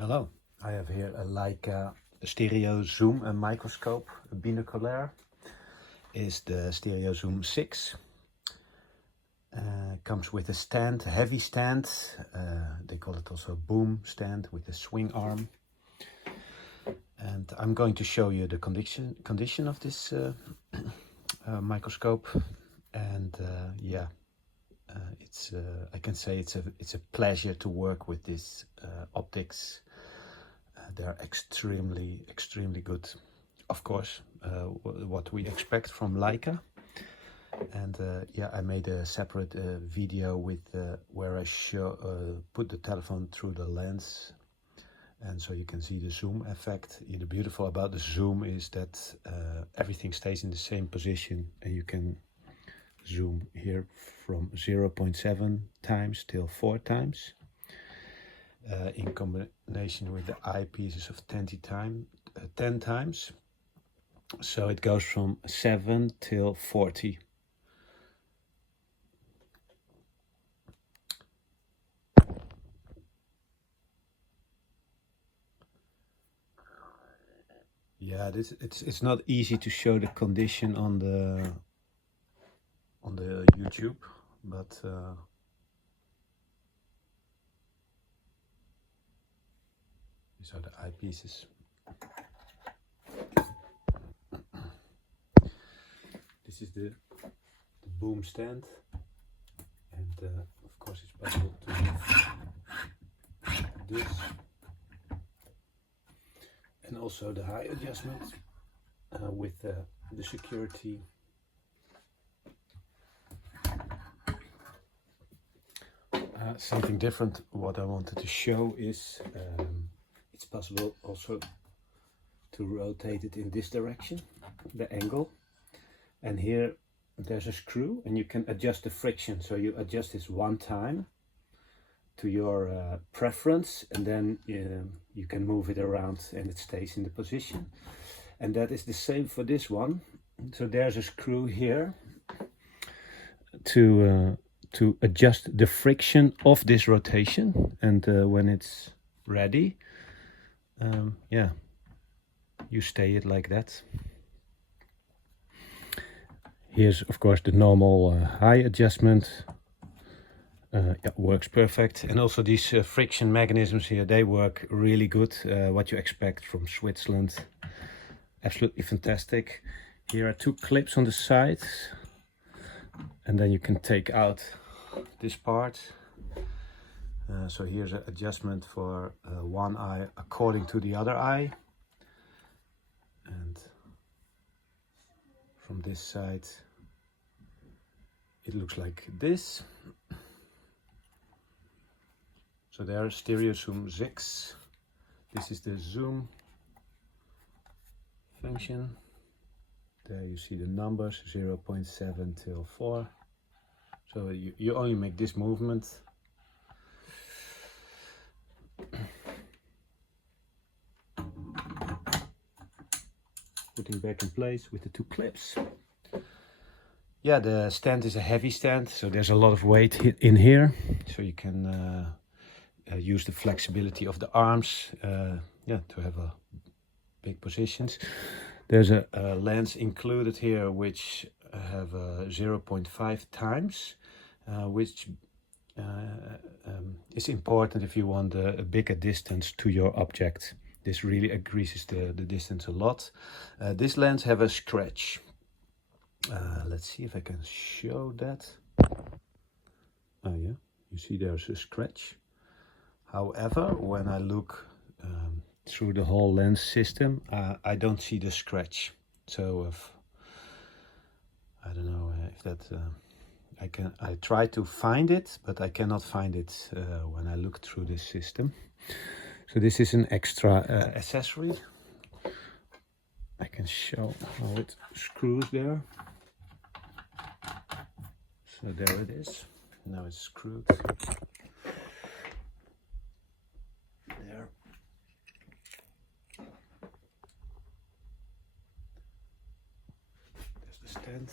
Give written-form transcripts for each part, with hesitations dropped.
Hello, I have here a Leica Stereozoom a microscope, a Binocular. Is the Stereozoom 6. Comes with a stand, a heavy stand. They call it also a boom stand with a swing arm. And I'm going to show you the condition of this microscope. And I can say it's a pleasure to work with these optics. They're extremely good, of course, what we expect from Leica. And I made a separate video with where I put the telephone through the lens, and so you can see the zoom effect. The beautiful about the zoom is that everything stays in the same position, and you can zoom here from 0.7 times till 4 times. In combination with the eyepieces of 10 times. So it goes from 7 till 40. Yeah, it's not easy to show the condition on the YouTube, but these are the eyepieces. This is the boom stand, and of course it's possible to do this, and also the high adjustment with the security. Something different what I wanted to show is it's possible also to rotate it in this direction, the angle, and here there's a screw and you can adjust the friction. So you adjust this one time to your preference, and then you can move it around and it stays in the position. And that is the same for this one. So there's a screw here to adjust the friction of this rotation, and when it's ready, you stay it like that. Here's of course the normal high adjustment. Works perfect. And also these friction mechanisms here, they work really good. What you expect from Switzerland. Absolutely fantastic. Here are 2 clips on the sides, and then you can take out this part. So here's an adjustment for one eye according to the other eye, and from this side it looks like this. So there is Stereozoom 6. This is the zoom function. There you see the numbers, 0.7 till 4. So you only make this movement. Putting back in place with the 2 clips. Yeah, the stand is a heavy stand, so there's a lot of weight in here. So you can use the flexibility of the arms to have big positions. There's a lens included here which have 0.5 times, which is important if you want a bigger distance to your object. This really increases the distance a lot. This lens have a scratch. Let's see if I can show that. Oh yeah, you see there's a scratch. However, when I look through the whole lens system, I don't see the scratch. So I don't know if that I try to find it, but I cannot find it when I look through this system. So this is an extra accessory. I can show how it screws there. So there it is. Now it's screwed. There. There's the stand.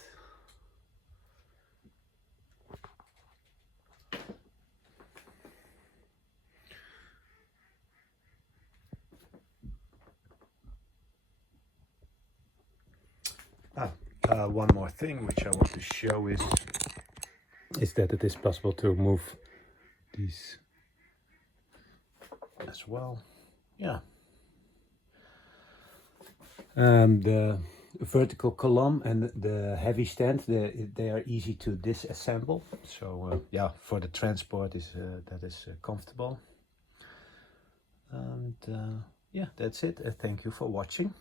one more thing which I want to show is that it is possible to move these as well. Yeah. The vertical column and the heavy stand, they are easy to disassemble. So yeah, for the transport that is comfortable. And yeah, that's it. Thank you for watching.